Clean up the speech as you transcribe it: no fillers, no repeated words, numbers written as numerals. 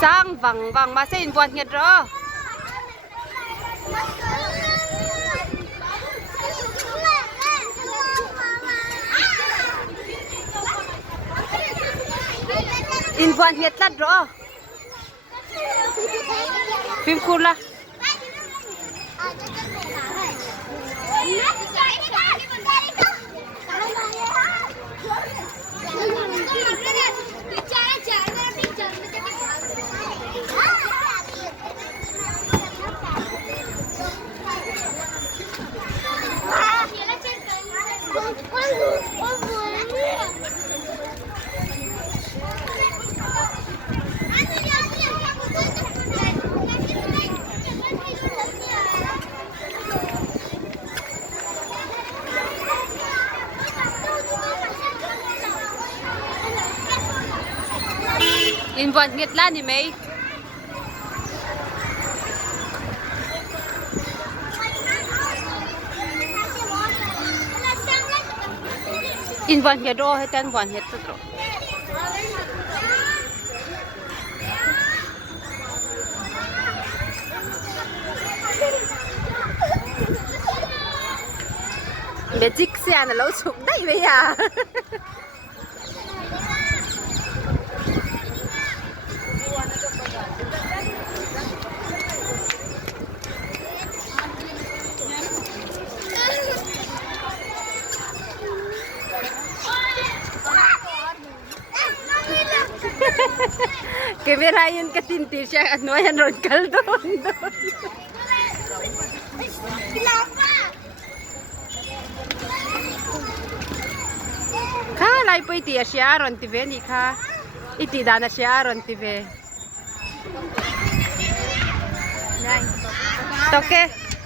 sang vàng vàng mà sẽ buồn nhiệt rồi in buồn nhiệt lắm rồi phim cool là in buồn nhiệt là gì mấy in buồn nhiệt rồi hay tên buồn nhiệt rồi magic xe là lâu xuống đây bây giờ camera yun katinti siya ano yan ron kaldon ka lai po iti siya ron tive ni ka iti dana siya ron tive toke